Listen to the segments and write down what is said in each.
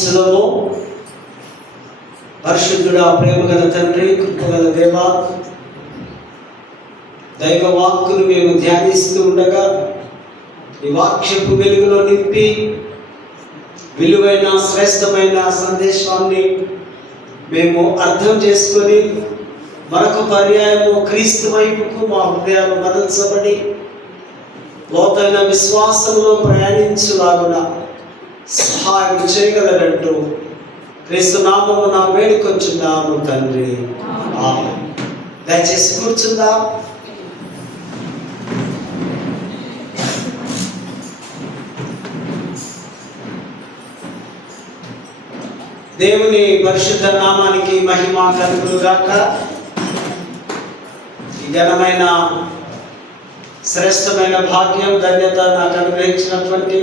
సులభం. పరిశుద్ధుడా, ప్రేమగల తండ్రి, కృపగల దేవ, దైవ వాక్కును మేము ధ్యానిస్తూ ఉండగా ఈ వాక్యపు వెలుగులో నింపి విలువైన శ్రేష్టమైన సందేశాన్ని మేము అర్థం చేసుకొని మరొక పర్యాయము క్రీస్తు వైపుకు మా హృదయాలు మరల్చబడి లోతైన విశ్వాసంలో ప్రయాణించులాగున సహాయం చేయగలరంటూ క్రీస్తు నామమున వేడుకొచ్చున్నాము తండ్రి. ఆమేన్. దయచేసి కూర్చుందాం. దేవుని పరిశుద్ధ నామానికి మహిమ కలుగునుగాక. ఈ ఘనమైన శ్రేష్టమైన భాగ్యం, ధన్యత నాకు అనుగ్రహించినటువంటి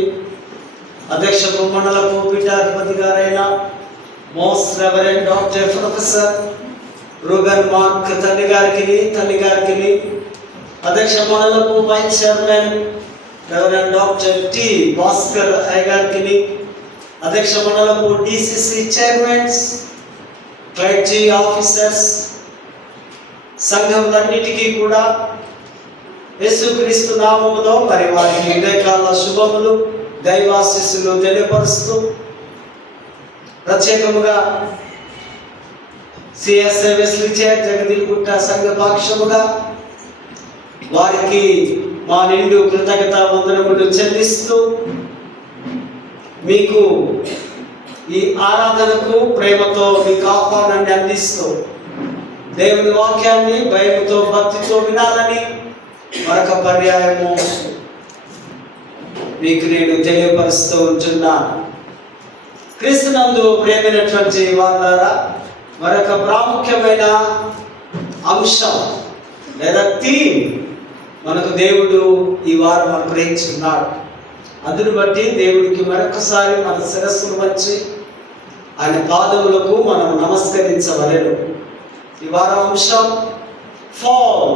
అధ్యక్ష మండల పీఠాధిపతి గారైన most reverend doctor professor Ruben Mark తల్లి గారికి, అధ్యక్ష మండలపు vice chairman reverend doctor T Bhaskar అయ్య గారికి, అధ్యక్ష మండలపు డిసిసి చైర్మన్స్, క్లర్జీ ఆఫీసర్స్, సంఘంలన్నిటికీ కూడా యేసుక్రీస్తు నామములో మరి వారికి ఉదయకాల శుభములు, దైవాశీస్సులు తెలియపరుస్తూ ప్రత్యేకముగా సిఎస్ఐ వెస్లీ చర్చ్ జగదిల్గుట్ట సంఘ పక్షముగా వారికి మా నిండు కృతజ్ఞత వందనములు చెల్లిస్తూ మీకు ఈ ఆరాధనకు ప్రేమతో మీకు ఆహ్వానాన్ని అందిస్తూ దేవుని వాక్యాన్ని భయముతో భక్తితో వినాలని మరొక పర్యాయము మీకు నేను తెలియపరుస్తూ ఉంటున్నాను. క్రీస్తునందు ప్రేమైనటువంటి వాళ్ళారా, మరొక ప్రాముఖ్యమైన అంశం లేదా థీమ్ మనకు దేవుడు ఈ వారం అనుగ్రహించున్నాడు. అందును బట్టి దేవుడికి మరొకసారి మన శిరస్సును వచ్చి ఆయన పాదములకు మనం నమస్కరించవలెను. ఈ వారం అంశం fall,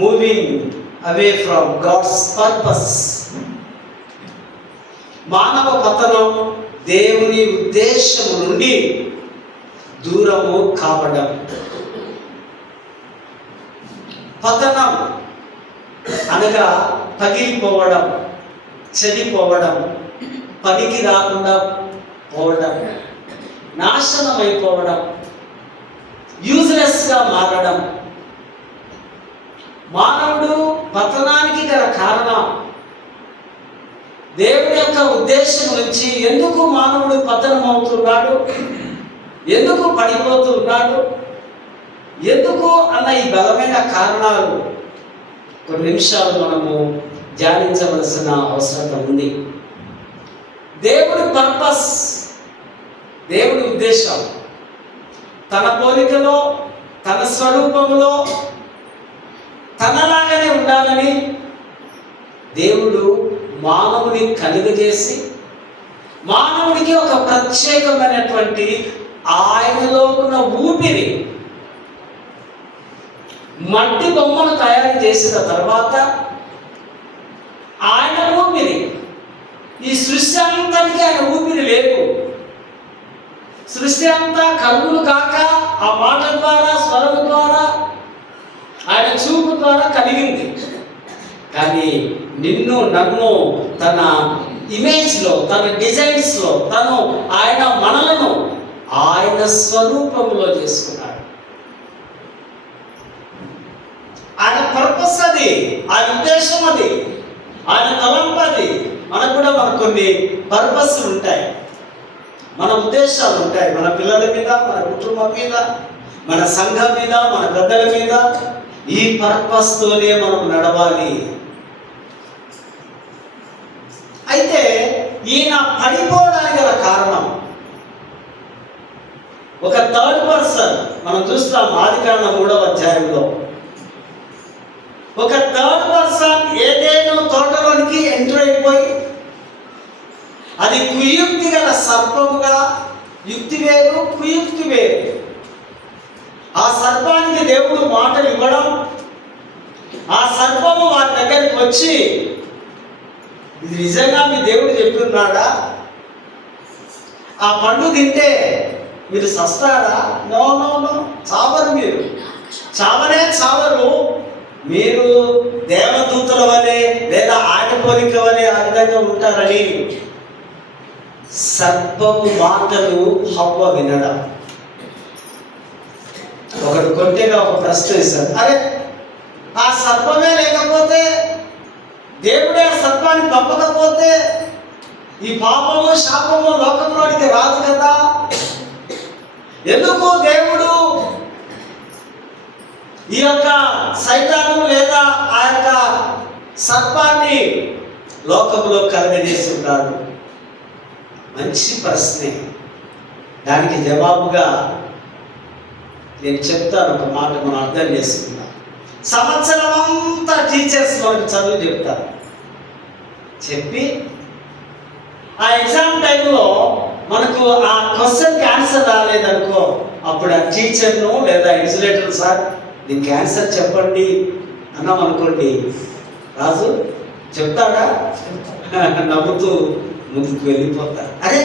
moving away from God's purpose. మానవ పతనం, దేవుని ఉద్దేశము నుండి దూరము కావడం. పతనం అనగా పగిలిపోవడం, చెడిపోవడం, పనికి రాకుండా పోవడం, నాశనం అయిపోవడం, యూజ్లెస్గా మారడం. మానవుడు పతనానికి గల కారణం దేవుని యొక్క ఉద్దేశం నుంచి ఎందుకు మానవుడు పతనం అవుతున్నాడు, ఎందుకు పడిపోతున్నాడు, ఎందుకు అన్న ఈ బలమైన కారణాలు కొన్ని నిమిషాలు మనము ధ్యానించవలసిన అవసరం ఉంది. దేవుడి పర్పస్, దేవుడి ఉద్దేశం తన పోలికలో, తన స్వరూపంలో తనలాగానే ఉండాలని దేవుడు మానవుని కలుగజేసి మానవుడికి ఒక ప్రత్యేకమైనటువంటి ఆయనలో ఉన్న ఊపిరి, మట్టి బొమ్మను తయారు చేసిన తర్వాత ఆయన ఊపిరి, ఈ సృష్టి అంతటికీ ఆయన ఊపిరి లేదు. సృష్టి అంతా కర్ములు కాక ఆ మాట ద్వారా, స్వరము ద్వారా, ఆయన చూపు ద్వారా కలిగింది. కానీ నిన్ను నన్ను తన ఇమేజ్లో, తన డిజైన్స్లో ఆయన మనలను ఆయన స్వరూపంలో చేసుకున్నాడు. ఆయన పర్పస్ అది, ఆయన ఉద్దేశం అది, ఆయన తలంపు అది. మనకు కూడా కొన్ని పర్పస్లు ఉంటాయి, మన ఉద్దేశాలు ఉంటాయి. మన పిల్లల మీద, మన కుటుంబం మీద, మన సంఘం మీద, మన పెద్దల మీద ఈ పర్పస్తోనే మనం నడవాలి. అయితే ఈయన పడిపోవడానికి గల కారణం ఒక థర్డ్ పర్సన్. మనం చూస్తాం ఆదికాండం 3వ అధ్యాయంలో ఒక థర్డ్ పర్సన్ ఏదేనో తోటలోనికి ఎంటర్ అయిపోయి అది కుయుక్తి గల సర్పముగా, యుక్తి వేరు, కుయుక్తి వేరు. ఆ సర్పానికి దేవుడు మాటలు ఇవ్వడం, ఆ సర్పము వారి దగ్గరికి వచ్చి ఇది నిజంగా మీ దేవుడు చెప్తున్నాడా ఆ పండు తింటే మీరు సస్తారా? నో నో నో, చావరు. మీరు చావనే చావరు. మీరు దేవదూతల వలె లేదా ఆటపోలిక వలె ఆ విధంగా ఉంటారని సర్పము మాటలు హవ్వ వినడం. ఒకడు కొంటెగా ఒక ప్రశ్న వేశాడు, అరే ఆ సర్పమే లేకపోతే, దేవుడే ఆ సర్పాన్ని పంపకపోతే ఈ పాపము శాపము లోకంలోనికి రాదు కదా, ఎందుకు దేవుడు ఈ యొక్క సైతాను లేదా ఆ యొక్క సర్పాన్ని లోకంలో కలగజేస్తున్నాడు? మంచి ప్రశ్నే. దానికి జవాబుగా నేను చెప్తాను ఒక మాట, మనం అర్థం చేసుకుందాం. సంవత్సరం అంతా టీచర్స్ మనకు చదువు చెప్తారు. చెప్పి ఆ ఎగ్జామ్ టైంలో మనకు ఆ క్వశ్చన్కి ఆన్సర్ రాలేదనుకో, అప్పుడు ఆ టీచర్ను లేదా ఎగ్జిలేటర్, సార్ దీనికి ఆన్సర్ చెప్పండి అన్నాం అనుకోండి, రాజు చెప్తాడా? నవ్వుతూ ముందుకు వెళ్ళిపోతారు. అరే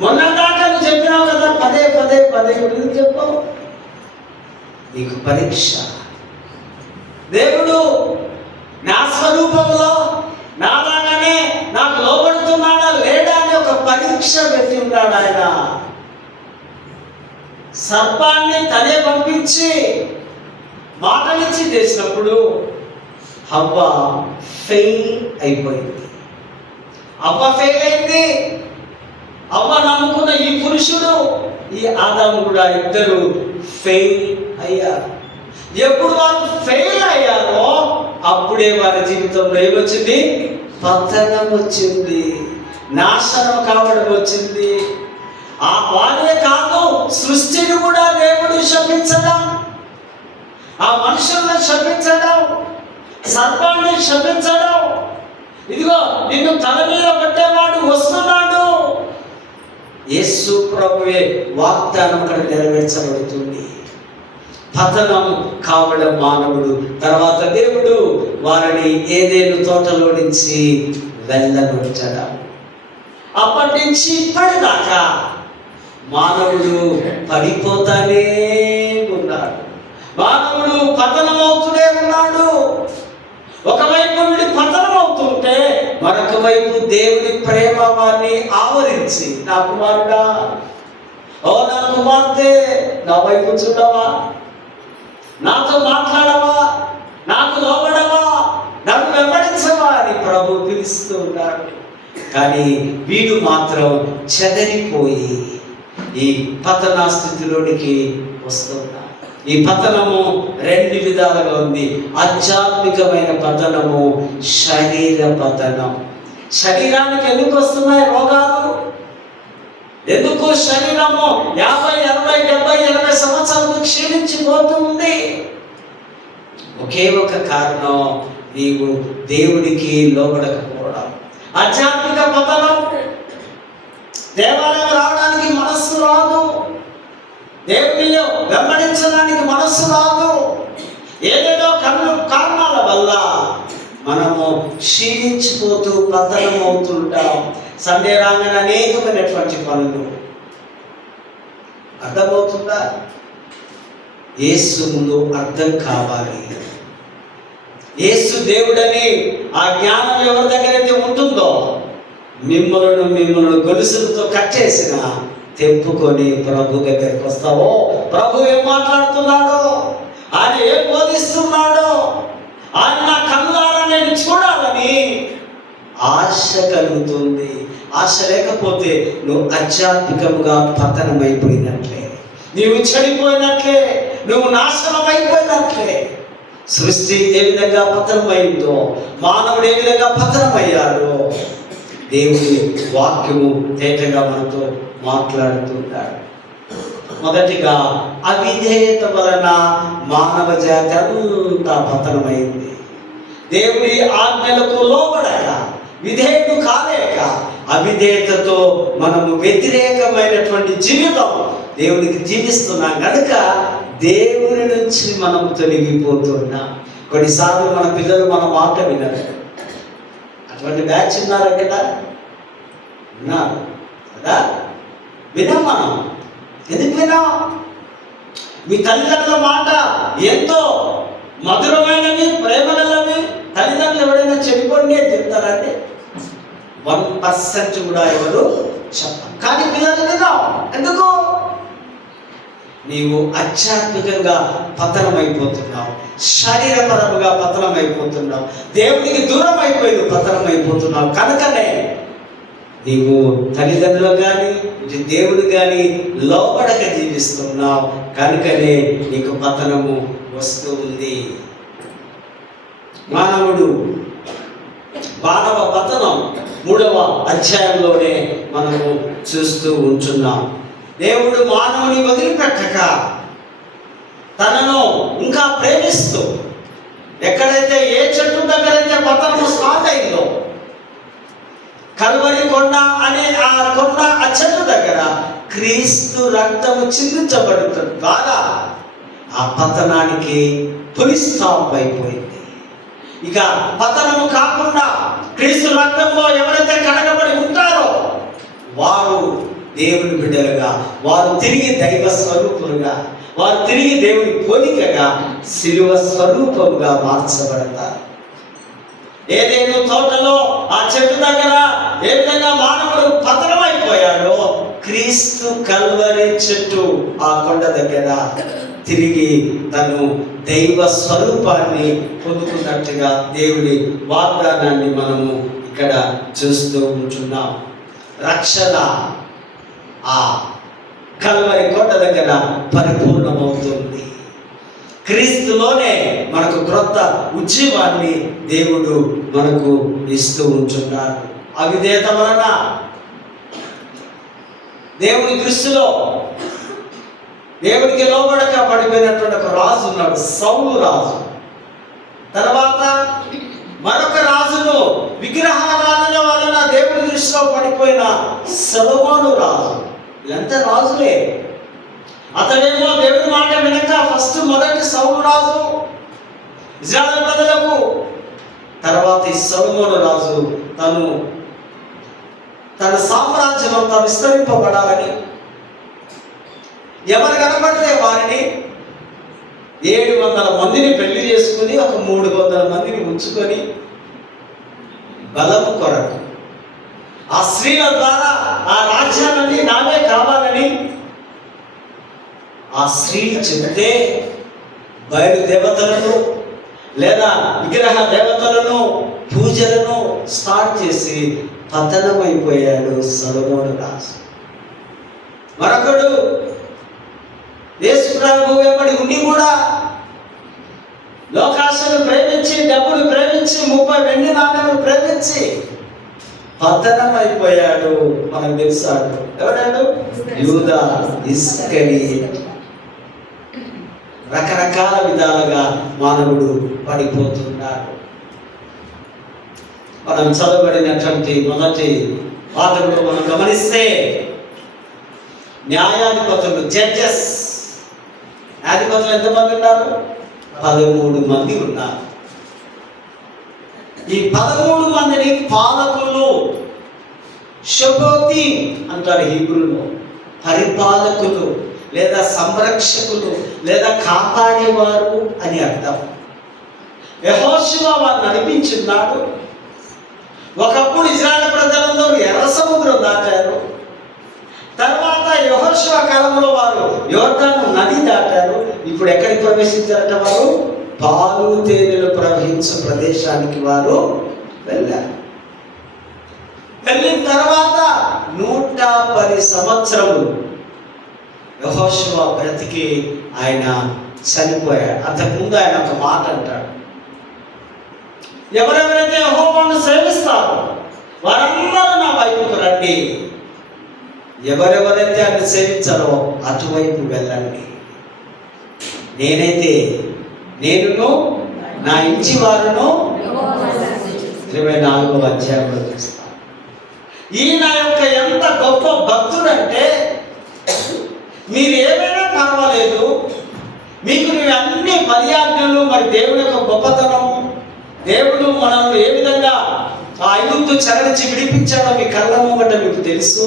మొన్న దాకా నువ్వు చెప్పినావు కదా, పదే పదే పదే ఎందుకు చెప్పావు? నీకు పరీక్ష. దేవుడు నా స్వరూపంలో నాలాగానే నాకు లోబడుతున్నాడా లేడా అని ఒక పరీక్ష పెట్టి ఉన్నాడు ఆయన. సర్పాన్ని తనే పంపించి మాటలిచ్చి చేసినప్పుడు హవ్వ ఫెయిల్ అయిపోయింది. అవ్వ ఫెయిల్ అయింది. అవ్వ నమ్ముకున్న ఈ పురుషుడు, ఈ ఆదాము కూడా ఇద్దరు ఫెయిల్ అయ్యారు. ఎప్పుడు వారు ఫెయిల్ అయ్యారో అప్పుడే వారి జీవితంలో ఏమొచ్చింది? పతనం వచ్చింది, నాశనం కావడం వచ్చింది. ఆ వారే కాదు, సృష్టిని కూడా దేవుడు శపించడం, ఆ మనుషులను శపించడం, సర్పాన్ని శపించడం. ఇదిగో నిన్ను తల మీద పెట్టేవాడు వస్తున్నాడు. యేసు ప్రభువే వాగ్దానం అక్కడ నెరవేర్చబడుతుంది. పతనం కావడం మానవుడు. తర్వాత దేవుడు వారిని ఏదేను తోటలో నుంచి వెళ్ళగొట్టడం. అప్పటి నుంచి ఇప్పటిదాకా మానవుడు పడిపోతానే ఉన్నాడు. మానవుడు పతనమవుతూనే ఉన్నాడు. ఒకవైపు నుండి పతనం అవుతుంటే మరొక వైపు దేవుని ప్రేమ వారిని ఆవరించి, నా కుమారుడా, ఓ నా కుమార్తె, నా వైపు చూడవా, నాతో మాట్లాడవా, నాకు లోబడవా, నన్ను వెంబడించవా అని ప్రభు పిలుస్తూ ఉన్నాడు. కానీ వీడు మాత్రం చెదరిపోయి ఈ పతన స్థితిలోనికి వస్తున్నాడు. ఈ పతనము రెండు విధాలుగా ఉంది. ఆధ్యాత్మికమైన పతనము, శరీర పతనం. శరీరానికి ఎందుకు వస్తున్నాయి రోగాలు? ఎందుకు శరీరము 50, 60, 70, 80 సంవత్సరాలకు క్షీణించిపోతుంది? ఒకే ఒక కారణం, నీవు దేవుడికి లోబడకపోవడం. ఆధ్యాత్మిక పతనం. దేవాలయం రావడానికి మనస్సు రాదు, దేవుడిలో వెంబడించడానికి మనస్సు రాదు. ఏదేదో కారణాల వల్ల మనము క్షీణించిపోతూ పతనం అవుతుంటాం. సండే రాగానే అనేకమైనటువంటి పనులు. అర్థమవుతుందా? యేసు ముందు అర్థం కావాలి. యేసు దేవుడని ఆ జ్ఞానం ఎవరి దగ్గరైతే ఉంటుందో, మిమ్మల్ని గొలుసులతో కట్టేసిన తెంపుకొని ప్రభు దగ్గరికి వస్తావో, ప్రభు ఏం మాట్లాడుతున్నాడో, ఆయన ఏం బోధిస్తున్నాడో, ఆయన నా కళ్ళారా నేను చూడాలని ఆశ కలుగుతుంది. ఆశ లేకపోతే నువ్వు ఆధ్యాత్మికంగా పతనమైపోయినట్లే, నీవు చెడిపోయినట్లే, నువ్వు నాశనం అయిపోయినట్లే. సృష్టి ఏ విధంగా పతనమైందో, మానవుడు ఏ విధంగా పతనమయ్యాడో దేవుని వాక్యము తేటగా మనతో మాట్లాడుతున్నాడు. మొదటిగా అవిధేయత వలన మానవ జాతి అంతా పతనమైంది. దేవుని ఆజ్ఞలకు లోబడక, విధేయుడు కాలేక, అవిధేయతతో మనము వ్యతిరేకమైనటువంటి జీవితం దేవునికి జీవిస్తున్నాం కనుక దేవుని నుంచి మనం తొలగిపోతున్నాం. కొన్నిసార్లు మన పిల్లలు మన మాట వినరు. అటువంటి బ్యాచ్ ఉన్నారు కదా, ఉన్నారు కదా. వినాం మనం. ఎందుకు వినాం? మీ తల్లిదండ్రుల మాట ఎంతో మధురమైనవి, ప్రేమలవి. తల్లిదండ్రులు ఎవరైనా చెడిపోండి అని చెప్తారండి? 1% కూడా ఎవరు చెప్పాలి. కానీ పిల్లలు వినాం. ఎందుకు? నీవు ఆధ్యాత్మికంగా పతనమైపోతున్నావు, శరీరపరముగా పతనమైపోతున్నావు, దేవునికి దూరం అయిపోయి పతనమైపోతున్నావు. కనుకనే నీవు తల్లిదండ్రులు కానీ దేవుడు కానీ లోబడక జీవిస్తున్నావు. కనుకనే నీకు పతనము వస్తూ ఉంది. మానవ పతనం 3వ అధ్యాయంలోనే మనము చూస్తూ ఉంటున్నాం. దేవుడు మానవుని వదిలిపెట్టక తనను ఇంకా ప్రేమిస్తూ, ఎక్కడైతే ఏ చెట్టు దగ్గరైతే పతనము స్టార్ట్ అయిందో, కల్వరి కొండ అనే ఆ చెట్టు దగ్గర క్రీస్తు రక్తము చిందించబడుతున్న ద్వారా ఆ పతనానికి పులి స్టాప్ అయిపోయింది. ఇక పతనము కాకుండా క్రీస్తు రక్తంలో ఎవరైతే కడగబడి ఉంటారో వారు దేవుని బిడ్డలుగా, వారు తిరిగి దైవ స్వరూపులుగా, వారు తిరిగి దేవుని పోలికగా శిలువ స్వరూపముగా మార్చబడతారు. ఏదేను తోటలో ఆ చెట్టు దగ్గర ఏ విధంగా మానవుడు పతనమైపోయాడో, క్రీస్తు కల్వరి చెట్టు ఆ కొండ దగ్గర తిరిగి తను దైవ స్వరూపాన్ని పొందుకున్నట్టుగా దేవుడి వాగ్దానాన్ని మనము ఇక్కడ చూస్తూ ఉంటున్నాం. రక్షణ ఆ కల్వరి కొండ దగ్గర పరిపూర్ణమవుతుంది. క్రీస్తులోనే మనకు క్రొత్త ఉద్యమాన్ని దేవుడు మనకు ఇస్తూ ఉంటున్నాడు. అవిధేయత వలన దేవుని దృష్టిలో దేవుడికి లోబడక పడిపోయినటువంటి ఒక రాజు ఉన్నాడు, సౌలు రాజు. తర్వాత మరొక రాజును విగ్రహారాధన వలన దేవుడి దృష్టిలో పడిపోయిన సొలొమోను రాజు. వీళ్ళంతా రాజులే. అతడేమో దేవుడి మాట వినక మొదటి సౌలు రాజు ఇశ్రాయేలు ప్రజలకు, తర్వాత ఈ సొలొమోను రాజు తన సామ్రాజ్యం అంతా విస్తరింపబడాలని ఎవరు కనబడితే వారిని 700 మందిని పెళ్లి చేసుకుని ఒక 300 మందిని ఉంచుకొని బలము కొరకు ఆ స్త్రీల ద్వారా ఆ రాజ్యాలన్నీ నావే కావాలని ఆ స్త్రీలు చెబితే బయలు దేవతలను లేదా విగ్రహ దేవతలను పూజలను స్టార్ట్ చేసి పతనమైపోయాడు సొలొమోను రాజు. మరొకడు యేసు ప్రభువు వెంబడి ఉండి కూడా లోకాశను ప్రేమించి, డబ్బును ప్రేమించి, 30 వెండి నాణ్యాలను ప్రేమించి పతనమైపోయాడు. మనకు తెలుసాడు. ఎవడాడు? యూదా ఇస్కరియోతు. రకరకాల విధాలుగా మానవుడు పడిపోతున్నాడు. మనం చదవబడినటువంటి మొదటి పాఠంలో మనం గమనిస్తే న్యాయాధిపతులు, జడ్జెస్, న్యాయాధిపతులు ఎంతమంది ఉన్నారు? 13 మంది ఉన్నారు. ఈ 13 మందిని పాలకులు, షబోతి అంటారు హీబ్రూలో. పరిపాలకులు లేదా సంరక్షకులు లేదా కాపాడేవారు అని అర్థం. యెహోషువ వారిని నడిపించున్నాడు. ఒకప్పుడు ఇశ్రాయేలు ప్రజలందరూ ఎర్ర సముద్రం దాటారు. తర్వాత యెహోషువ కాలంలో వారు యోర్దాను నది దాటారు. ఇప్పుడు ఎక్కడికి ప్రవేశించారట? వారు పాలు తేనెలు ప్రవహించే ప్రదేశానికి వారు వెళ్ళారు. వెళ్ళిన తర్వాత 110 సంవత్సరములు యెహోషువ బ్రతికి ఆయన చనిపోయాడు. అంతకుముందు ఆయన ఒక మాట అంటాడు, ఎవరెవరైతే యెహోవాను సేవిస్తారో వారందరూ నా వైపుకు రండి, ఎవరెవరైతే ఆయన సేవించారో అటువైపు వెళ్ళండి, నేనును నా ఇంటి వారును 24వ అధ్యాయంలో చూస్తాను. ఈయన యొక్క ఎంత గొప్ప భక్తుడంటే, మీరు ఏమైనా పర్వాలేదు, మీకు అన్ని పర్యాజ్ఞలు, మరి దేవుని యొక్క గొప్పతనం, దేవుడు మనల్ని ఏ విధంగా ఆ ఐగుప్తు చెర నుంచి విడిపించాడో మీ కళ్ళ ముంగట మీకు తెలుసు.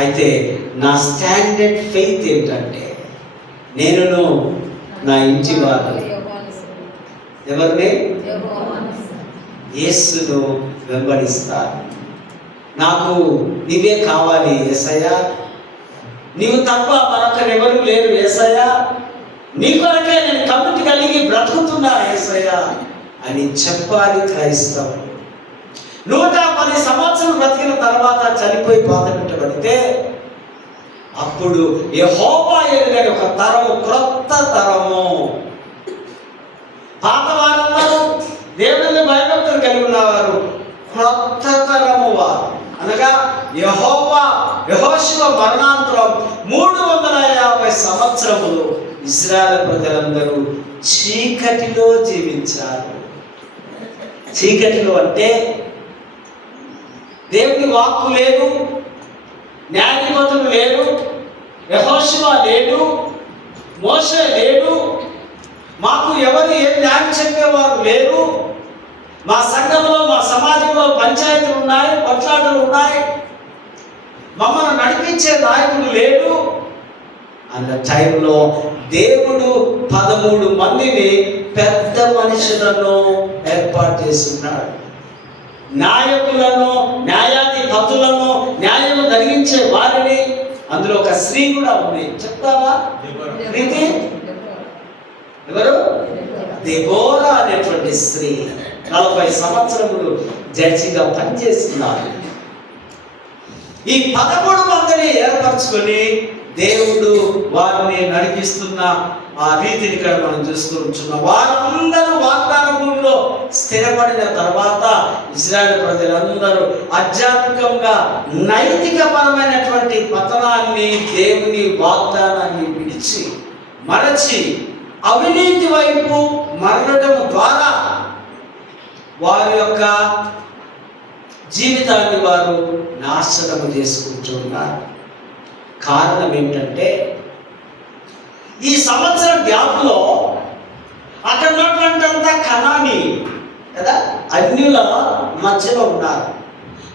అయితే నా స్టాండర్డ్ ఫెయిత్ ఏంటంటే నేనును నా ఇంటి వారు ఎవరిని యేసును వెంబడిస్తారు. నాకు నీవే కావాలి యేసయ్యా, నీవు తప్ప మరొకరెవరు లేరు యేసయ్యా, నీ కొరకే నేను కమిటీ కలిగి బ్రతుకుతున్నా యేసయ్యా అని చెప్పాలి క్రైస్తవులు. 110 సంవత్సరాలు బ్రతికిన తర్వాత చనిపోయి బాధ పెట్టబడితే అప్పుడు యెహోవా ఎరుగని ఒక తరము, క్రొత్త తరము. పాత వారందరూ దేవుని భయభక్తులు కలిగి ఉన్నవారు, క్రొత్త తరము వారు అనగా యెహోషువ మరణాంతరం 350 సంవత్సరములు ఇశ్రాయేలు ప్రజలందరూ చీకటిలో జీవించారు. చీకటిలో అంటే దేవుని వాక్కు లేదు, న్యాయాధిపతులు లేరు, యెహోషువ లేడు, మోషే లేడు, మాకు ఎవరు ఏం న్యాయం చెప్పేవారు లేరు, మా సంఘంలో మా సమాజంలో పంచాయతీలు ఉన్నాయి, కొట్లాటలు ఉన్నాయి, మమ్మల్ని నడిపించే నాయకుడు లేడు అన్న టైంలో దేవుడు 13 మందిని పెద్ద మనుషులను ఏర్పాటు చేస్తున్నాడు. నాయకులను, న్యాయాధిపతులను, న్యాయం జరిగించే వారిని. అందులో ఒక స్త్రీ కూడా ఉంది, చెప్తావా? ప్రీతి ఎవరు? దెబోరా అనేటువంటి స్త్రీ 40 సంవత్సరములు జడ్జిగా పనిచేస్తున్నారు. ఈ 13 మందిని ఏర్పరచుకొని దేవుడు వారిని నడిపిస్తున్న ఆ రీతిని ఇక్కడ మనం చూస్తూ ఉంటున్నాం. వారందరూ వాగ్దాన భూమిలో స్థిరపడిన తర్వాత ఇశ్రాయేలు ప్రజలందరూ ఆధ్యాత్మికంగా నైతికపరమైనటువంటి పతనాన్ని, దేవుని వాగ్దానాన్ని విడిచి మరచి అవినీతి వైపు మరలడం ద్వారా వారి యొక్క జీవితాన్ని వారు నాశనము చేసుకుంటున్నారు. కారణం ఏంటంటే ఈ సంవత్సరం గ్యాప్లో అక్కడ ఉన్నటువంటింతా కనానీ కదా, అన్యుల మధ్యలో ఉన్నారు.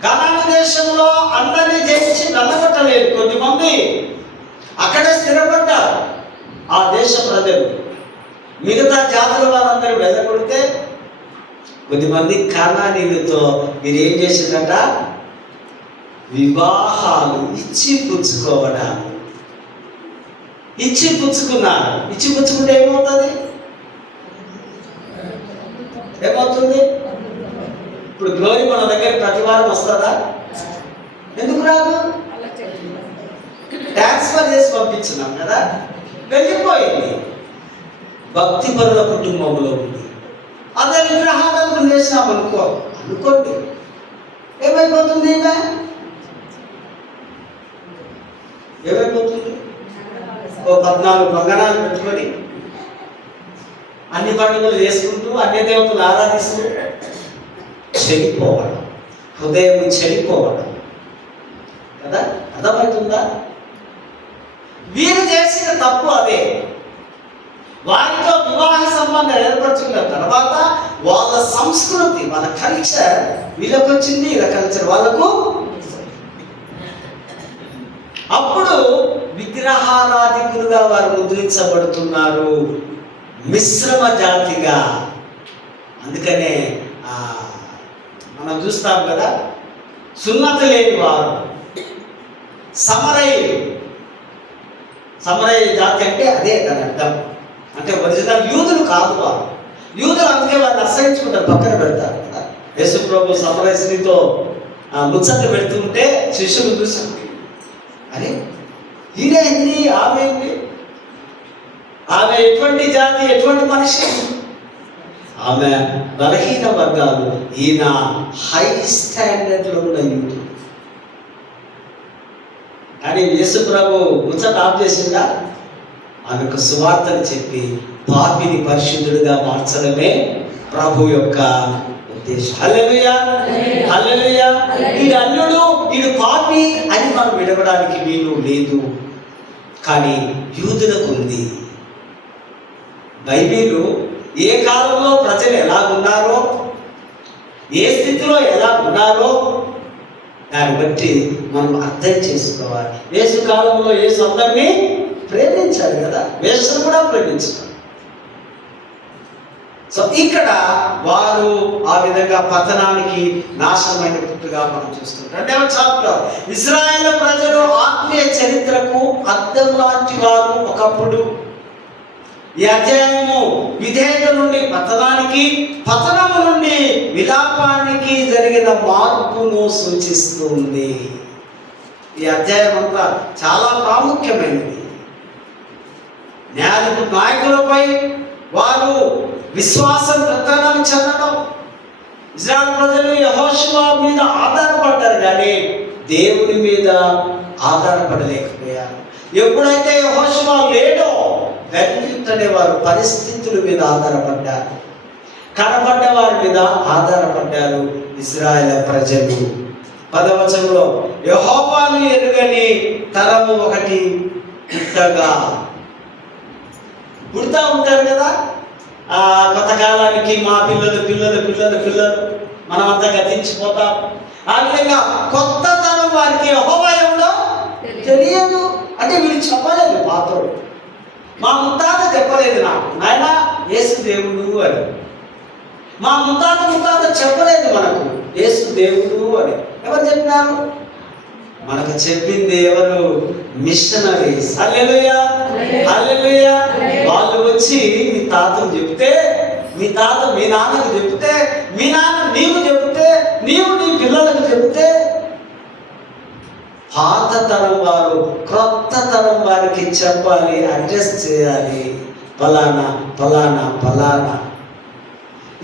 కనానీ దేశంలో అందరినీ జయించి వెళ్ళగొట్టలేదు, కొద్దిమంది అక్కడే స్థిరపడ్డారు ఆ దేశ ప్రజలు. మిగతా జాతుల వారందరూ వెళ్ళగొడితే కొద్దిమంది కనానీలతో మీరు ఏం చేసిందట? వివాహాలు ఇచ్చి పుచ్చుకోవడాలు. ఇచ్చి పుచ్చుకున్నారు. ఇచ్చి పుచ్చుకుంటే ఏమవుతుంది? ఇప్పుడు గ్లోరీ మన దగ్గర ప్రతి వారం వస్తుందా? ఎందుకు రాదు? ట్రాన్స్ఫర్ చేసి పంపించున్నాం కదా, వెళ్ళిపోయింది. భక్తిపరుల కుటుంబంలో ఉంది. అదే విగ్రహాలను చేసినాం అనుకోండి, ఏమైపోతుంది? ఏమైపోతుంది? ఓ 14 బంగారాలు పెట్టుకొని అన్ని పండుగలు చేసుకుంటూ అన్ని దేవతలు ఆరాధిస్తూ చెడిపోవడం, హృదయం చెడిపోవడం కదా. అర్థమవుతుందా? వీరు చేసిన తప్పు అదే. వారితో వివాహ సంబంధం ఏర్పరచుకున్న తర్వాత వాళ్ళ సంస్కృతి, వాళ్ళ కల్చర్ వీళ్ళకి వచ్చింది, వీళ్ళ కల్చర్ వాళ్ళకు. అప్పుడు విగ్రహారాధికులుగా వారు ముద్రించబడుతున్నారు, మిశ్రమ జాతిగా. అందుకనే మనం చూస్తాం కదా, సున్నతి లేని వారు సమరయ జాతి అంటే అదే దాని అర్థం. అంటే ఒరిజినల్ యూదులు కాదు వారు. యూదులు అందుకే వారిని అసహించుకుంటారు, పక్కన పెడతారు కదా. యేసు ప్రభు సమరయ స్త్రీతో ముచ్చట్లు పెడుతుంటే శిష్యులు చూసి, అని ఈయనేంది, ఆమె ఏంది, ఆమె ఎటువంటి జాతి, ఎటువంటి మనిషి, ఆమె బలహీన వర్గాలు, ఈయన హై స్టాండర్డ్లో ఉన్న యూదులు. కానీ యేసు ప్రభు ముచ్చట ఆఫ్ చేసిందా? ఆమెకు సువార్తను చెప్పి పాపిని పరిశుద్ధుడిగా మార్చడమే ప్రభు యొక్క ఉద్దేశం. హల్లెలూయా, హల్లెలూయా. వీడు అన్యుడు, వీడు పాపి అని మనం విడవడానికి వీలు లేదు. కానీ యూదులకు ఉంది. బైబిలు ఏ కాలంలో ప్రజలు ఎలా ఉన్నారో, ఏ స్థితిలో ఎలా ఉన్నారో దాన్ని బట్టి మనం అర్థం చేసుకోవాలి. యేసు కాలంలో యేసు అందరినీ ప్రేమించారు కదా, వేసును కూడా ప్రేమించారు. సో ఇక్కడ వారు ఆ విధంగా పతనానికి నాశనమైనట్టుగా మనం చూస్తున్నాం. 2వ చాప్టర్ ఇశ్రాయేలు ప్రజలు ఆత్మీయ చరిత్రకు అద్దం లాంటి వారు ఒకప్పుడు. ఈ అధ్యాయము విధేయత నుండి పతనానికి, పతనము నుండి విలాపానికి జరిగిన మార్పును సూచిస్తుంది. ఈ అధ్యాయం అంతా చాలా ప్రాముఖ్యమైనది. నాయకులపై వారు విశ్వాసం ప్రకటన చెందడం. ఇశ్రాయేలు ప్రజలు యెహోషువ మీద ఆధారపడ్డారు కానీ దేవుని మీద ఆధారపడలేకపోయారు. ఎప్పుడైతే యెహోషువ లేడో వెంటనే వారు పరిస్థితుల మీద ఆధారపడ్డారు, కనబడ్డ వారి మీద ఆధారపడ్డారు ఇశ్రాయేలు ప్రజలు. 10వ వచనంలో యెహోవాను ఎరుగని తరము ఒకటి పుడతా ఉంటారు కదా. కొంతకాలానికి మా పిల్లలు పిల్లలు పిల్లలు పిల్లలు మనమంతా గతించిపోతాం. ఆ విధంగా కొత్త తరం వారికి యెహోవా ఎవడో తెలియదు. అంటే వీళ్ళు చెప్పలేదు, పాత్రుడు. మా ముత్తాత చెప్పలేదు నాకు, నాయన యేసు దేవుడు అని. మా ముత్తాత చెప్పలేదు మనకు యేసు దేవుడు అని. ఎవరు చెప్పినారు? మనకు చెప్పింది ఎవరు? మిషనరీస్. హల్లెలూయా, హల్లెలూయా. వాళ్ళు వచ్చి మీ తాతను చెప్తే, మీ తాత మీ నాన్నకు చెప్తే, మీ నాన్న నీకు చెప్తే, నీవు నీ పిల్లలకు చెప్తే, పాత తరం వారు క్రొత్త తరం వారికి చెప్పాలి, అడ్రస్ చేయాలి. ఫలానా ఫలానా ఫలానా.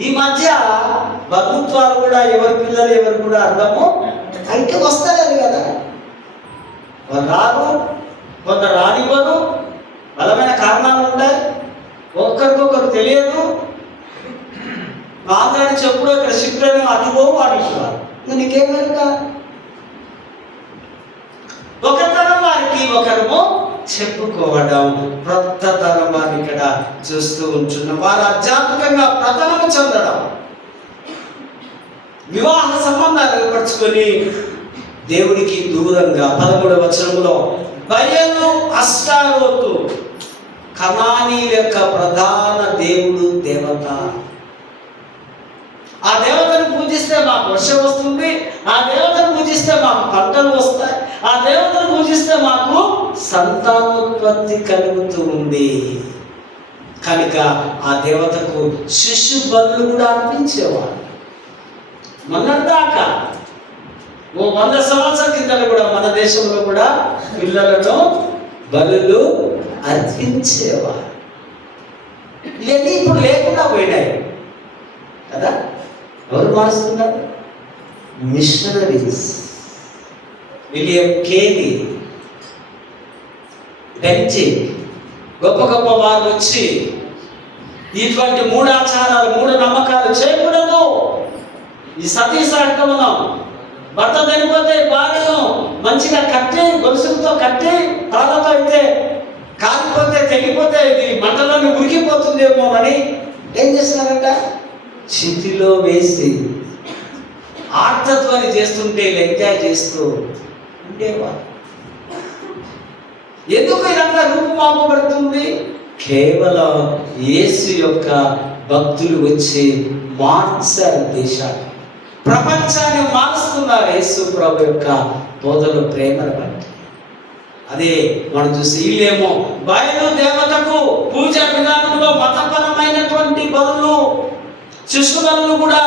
ఈ మధ్య బంధుత్వాలు కూడా ఎవరి పిల్లలు ఎవరు కూడా అర్థము అయితే వస్తలేదు కదా. వాళ్ళు రారు, కొందరు రానివ్వరు, బలమైన కారణాలు ఉంటాయి, ఒక్కరికొకరు తెలియదు. ఆంధ్రాన్ని చెప్పుడు ఇక్కడ షిఫ్ట్లను అటుపోవు అడుగుతున్నారు. నీకేమేరుగా ఒక తరం వారికి ఒకరు చెప్పుకోవడం, క్రొత్త తరం వారిని ఇక్కడ చూస్తూ ఉంటున్నాం. వారు ఆధ్యాత్మికంగా పతనము చెందడం, వివాహ సంబంధాలు ఏర్పరచుకొని దేవుడికి దూరంగా. 13వ వచనంలో బయలు అష్టారోతు కనానీయుల యొక్క ప్రధాన దేవుడు దేవత. ఆ దేవతను పూజిస్తే మాకు వర్షం వస్తుంది, ఆ దేవతను పూజిస్తే మాకు పంటలు వస్తాయి, ఆ దేవతను పూజిస్తే మాకు సంతానోత్పత్తి కలుగుతూ ఉంది. కనుక ఆ దేవతకు శిశు బలులు కూడా అర్పించేవాడు. మొన్నటిదాకా 100 సంవత్సరాల కింద కూడా మన దేశంలో కూడా పిల్లలను బలులు అర్పించేవారు. ఇవన్నీ ఇప్పుడు లేకుండా పోయినాయి కదా. ఎవరు మారుస్తున్నారు? మిషనరీస్. విలియం కేరీ, బెంచి, గొప్ప గొప్ప వారు వచ్చి ఇటువంటి మూఢాచారాలు, మూఢ నమ్మకాలు చేయకూడదు. ఈ సతీ సాక్తమునం భర్త చనిపోతే భార్యను మంచిగా కట్టి, గొలుసులతో కట్టి, తాళతో అయితే కాలిపోతే తెగిపోతే ఇది మంటలోని ఉరికిపోతుందేమో అని ఏం చేస్తున్నారంట? చితిలో వేసి ఆర్తత్వాన్ని చేస్తుంటే ఎంజాయ్ చేస్తూ ఉండేవారు. ఎందుకు ఇదంతా రూపుమాపబడుతుంది? కేవలం యేసు యొక్క భక్తులు వచ్చి మార్చారు దేశాన్ని, ప్రపంచాన్ని మారుస్తున్నారు యేసు ప్రభు యొక్క బోధలు, ప్రేమను బట్టి. అదే మనం చూసి వీళ్ళేమో బయలు దేవతకు పూజా విధానంలో మతపరమైనటువంటి బలులు, శిశు బలులు కూడా,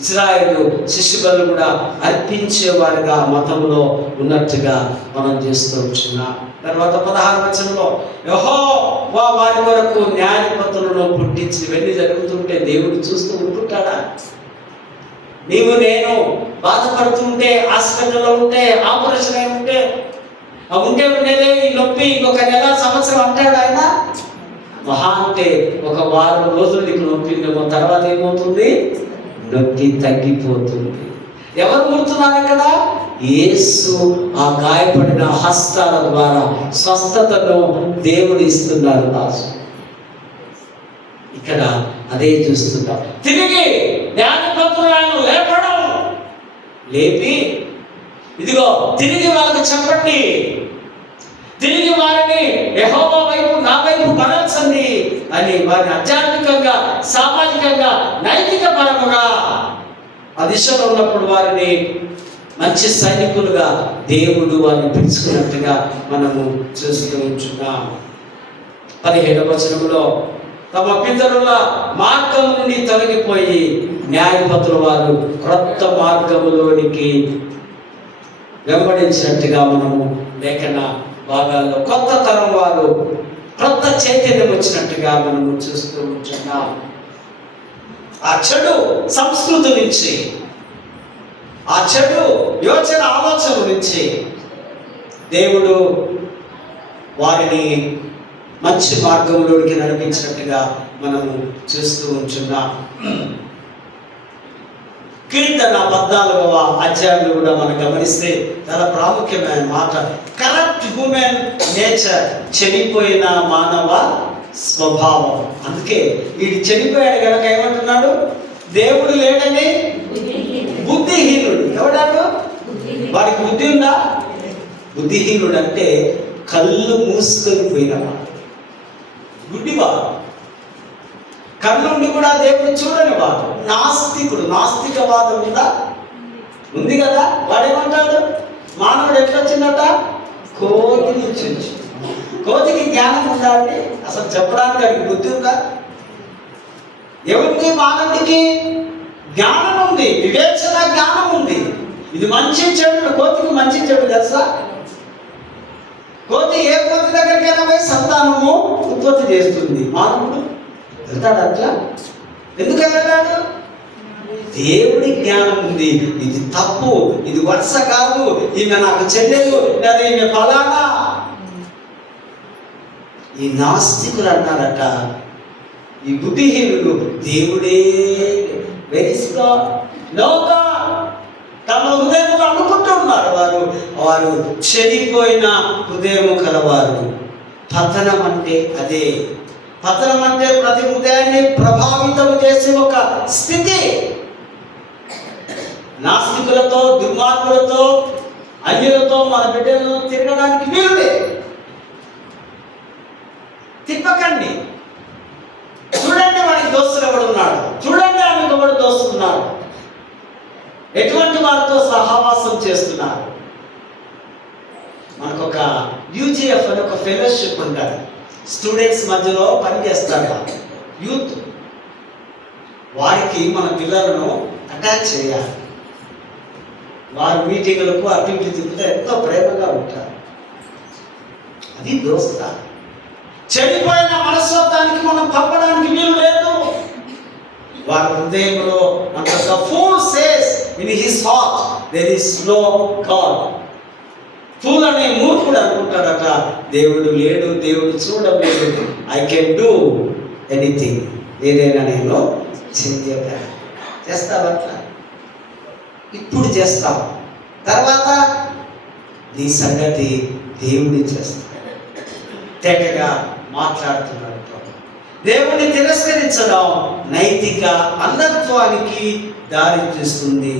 ఇశ్రాయేలు శిశు బలులు కూడా అర్పించేవారుగా మతంలో ఉన్నట్టుగా మనం చేస్తూ ఉంటున్నాం. తర్వాత 16వ వచనంలో యెహోవా వారి కొరకు న్యాయపతులను పుట్టించి ఇవన్నీ జరుగుతుంటే దేవుడు చూస్తూ ఉంటుంటాడా? నీవు నేను బాధపడుతుంటే, హాస్పిటల్లో ఉంటే, ఆపరేషన్ అయి ఉంటే ఉండేదే ఈ నొప్పి ఇంకొక నెల సంవత్సరం అంటాడు ఆయన. మహా అంటే ఒక వారం రోజులు నీకు నొప్పిందేమో, తర్వాత ఏమవుతుంది? నొప్పి తగ్గిపోతుంది. ఎవరు ముడుతున్నారు ఇక్కడ? యేసు ఆ గాయపడిన హస్తాల ద్వారా స్వస్థతను దేవుడు ఇస్తున్నారు. దాసు ఇక్కడ అదే చూస్తున్నాం. తిరిగి జ్ఞానపత్రులను లేపడం, లేపి ఇదిగో తిరిగి వాళ్ళకు చెప్పండి, తిరిగి వారిని యెహోవా వైపు, నా వైపు మరల్చండి అని వారిని ఆధ్యాత్మికంగా, సామాజికంగా, నైతిక పరముగా ఆ దిశలో ఉన్నప్పుడు వారిని మంచి సైనికులుగా దేవుడు వారిని పిలుచుకున్నట్టుగా మనము చూస్తూ ఉంటున్నాం. 17వ వచనంలో తమ పితరుల మార్గం నుండి తొలగిపోయి న్యాయపతుల వారు క్రొత్త మార్గములోనికి వెంబడించినట్టుగా మనము లేఖన భాగాల్లో కొత్త తరం వారు క్రొత్త చైతన్యం వచ్చినట్టుగా మనము చూస్తూ ఉంటున్నాం. ఆ చెడు సంస్కృతి నుంచి, ఆ చెడు యోచన ఆలోచన నుంచి దేవుడు వారిని మంచి మార్గంలోనికి నడిపించినట్టుగా మనము చూస్తూ ఉంటున్నాం. కీర్తన 14వ అధ్యాయంలో కూడా మనం గమనిస్తే చాలా ప్రాముఖ్యమైన మాట, కరప్ట్ హ్యూమన్ నేచర్, చెడిపోయిన మానవ స్వభావం. అందుకే వీడు చెడిపోయాడు కనుక ఏమంటున్నాడు, దేవుడు లేడని బుద్ధిహీనుడు. ఎవడాడు? వాడికి బుద్ధి ఉందా? బుద్ధిహీనుడు అంటే కళ్ళు మూసుకొని పోయినవాడు, గుడ్డివాడు, కళ్ళుండి కూడా దేవుడు చూడని వాడు, నాస్తికుడు. నాస్తికవాదం మీద ఉంది కదా. వాడేమంటాడు, మానవుడు ఎట్లా వచ్చిందట? కోతి నుంచి వచ్చి. కోతికి జ్ఞానం ఉందా అండి? అసలు చెప్పడానికి వాడికి బుద్ధి ఉందా? ఎవరికి? మానవుడికి జ్ఞానం ఉంది, వివేచన జ్ఞానం ఉంది. ఇది మంచి చెడు. కోతికి మంచి చెడు తెలుసా? కోతి ఏ కోతి దగ్గరికైనా పోయి సంతానము ఉత్పత్తి చేస్తుంది. మానవుడు వెళ్తాడు అట్లా? ఎందుకు వెళ్ళాడు? దేవుడి జ్ఞానం ఉంది. ఇది తప్పు, ఇది వరుస కాదు, ఈమె నాకు చెల్లెలు, లేదా ఈమె ఫలానా. ఈ నాస్తికులు అన్నారట, ఈ బుద్ధిహీనులు దేవుడే వెరిస్గా లోగా తమ హృదయములు అనుకుంటూ ఉన్నారు. వారు చెడిపోయిన హృదయము కలవారు. పతనం అంటే అదే. పతనం అంటే ప్రతి హృదయాన్ని ప్రభావితం చేసే ఒక స్థితి. నాస్తికులతో, దుర్మార్గులతో, అన్యులతో మన బిడ్డలు తిరగడానికి వీలులే. తిప్పకండి. చూడండి వాడికి దోస్తులు ఎవడున్నాడు, చూడండి ఆమెకు ఎవడు దోస్తున్నాడు, ఎటువంటి వారితో సహవాసం చేస్తున్నారు. మనకు ఒక UGF అని ఒక ఫెలోషిప్ ఉంటుంది. స్టూడెంట్స్ మధ్యలో పనిచేస్తారు యూత్. వారికి మన పిల్లలను అటాచ్ చేయాలి. వారి మీటింగులకు అటు ఇటు తిప్పితే ఎంతో ప్రేమగా ఉంటారు. అది దోస్తా. చెడిపోయిన మనస్తత్వానికి మనం పంపడానికి వీలు లేదు. వారి హృదయంలో అంత fool says in his heart there is no God. Fool అనే మూర్ఖుడు అనుకుంటాడట, దేవుడు లేడు, దేవుడు చూడలేదు, ఐ కెన్ డూ ఎనీథింగ్, ఏదైనా నేను చేస్తావట్లా. ఇప్పుడు చేస్తావు, తర్వాత నీ సంగతి దేవుడి చేస్తాడు. తేటగా మాట్లాడుతున్నాడు. దేవుని తిరస్కరించడం నైతిక అంధత్వానికి దారి తీస్తుంది.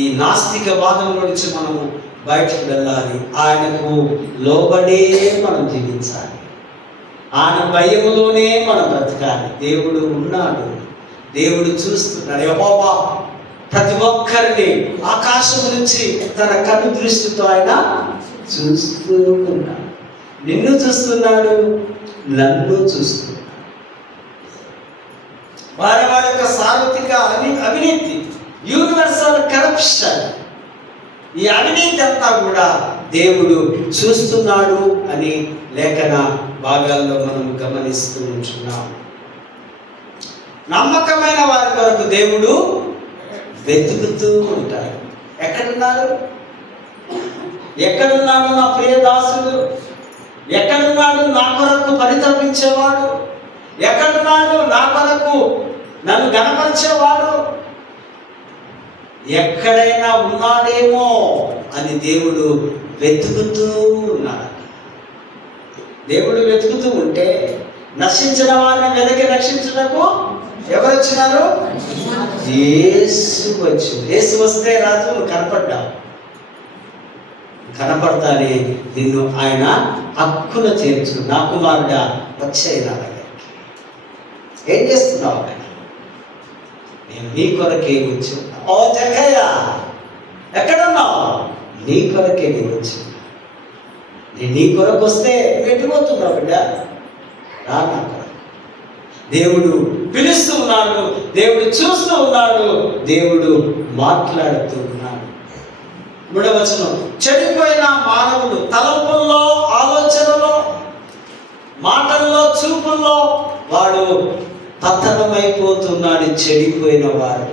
ఈ నాస్తిక వాదం నుంచి మనము బయటకు వెళ్ళాలి. ఆయనకు లోబడే మనం జీవించాలి. ఆయన భయములోనే మనం బ్రతకాలి. దేవుడు ఉన్నాడు, దేవుడు చూస్తున్నాడు. యెహోవా ప్రతి ఒక్కరిని ఆకాశం నుంచి తన కన్ను దృష్టితో ఆయన చూస్తూ ఉన్నాడు. నిన్ను చూస్తున్నాడు, నన్ను చూస్తున్నాడు. వారి వారి యొక్క సార్వత్రిక అవినీతి, యూనివర్సల్ కరప్షన్, ఈ అవినీతి అంతా కూడా దేవుడు చూస్తున్నాడు అని లేఖన భాగాల్లో మనం గమనిస్తూ ఉంటున్నాం. నమ్మకమైన వారి కొరకు దేవుడు వెతుకుతూ ఉంటాడు. ఎక్కడున్నారు? ఎక్కడున్నాడు నా ప్రియ దాసుడు? ఎక్కడున్నాడు నా కొరకు పరితపించేవాడు? ఎక్కడున్నాడు నా కొరకు నన్ను గణపరిచేవాడు? ఎక్కడైనా ఉన్నాడేమో అని దేవుడు వెతుకుతూ ఉన్నాడు. దేవుడు వెతుకుతూ ఉంటే నశించిన వారిని వెనక్కి రక్షించడానికి ఎవరు వచ్చినారు? యేసు వచ్చింది. యేసు వస్తే రాజు నువ్వు కనపడ్డావు, కనపడతానే నిన్ను ఆయన హక్కున చేర్చుకుని, నా కుమారుడా వచ్చాయి నా దగ్గరికి. ఏం చేస్తున్నావు ఆయన? నేను నీ కొరకే వచ్చి ఉన్నా. ఓ జక్కయ్య ఎక్కడున్నావు? నీ కొరకే నేను వచ్చి ఉన్నా. నేను నీ కొరకు వస్తే పెట్టిపోతున్నావు బిడ్డ, రా నా కొరకు. దేవుడు పిలుస్తూ ఉన్నాడు, దేవుడు చూస్తూ ఉన్నాడు, దేవుడు మాట్లాడుతూ ఉన్నాడు. 3వ వచనం, చెడిపోయిన మానవుడు తలంపుల్లో, ఆలోచనలో, మాటల్లో, చూపుల్లో వాడు పతనమైపోతున్నాడు. చెడిపోయిన వాడు,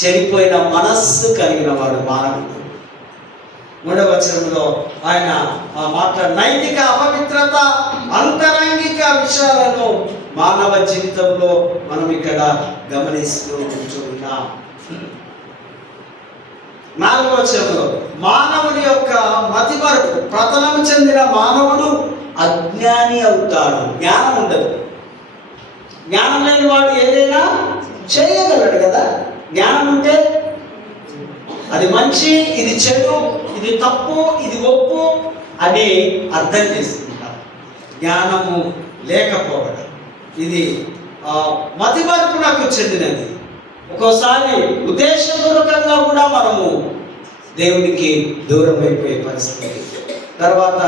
చెడిపోయిన మనస్సు కలిగిన వాడు మానవుడు. 3వ వచనంలో ఆయన నైతిక అపవిత్రత, అంతరంగిక విషయాలను మానవ జీవితంలో మనం ఇక్కడ గమనిస్తూ ఉంటున్నాం. 4వ వచనంలో మానవుని యొక్క మతిమరుపు, పతనం చెందిన మానవుడు అజ్ఞాని అవుతాడు. జ్ఞానం ఉండదు. జ్ఞానం లేని వాడు ఏదైనా చేయగలడు కదా. జ్ఞానం ఉంటే అది మంచి, ఇది చెడు, ఇది తప్పు, ఇది ఒప్పు అని అర్థం చేసుకుంటాం. జ్ఞానము లేకపోవడం ఇది మతిమరుపునకు చెందినది. ఒక్కోసారి ఉద్దేశపూర్వకంగా కూడా మనము దేవునికి దూరం అయిపోయే పరిస్థితి. తర్వాత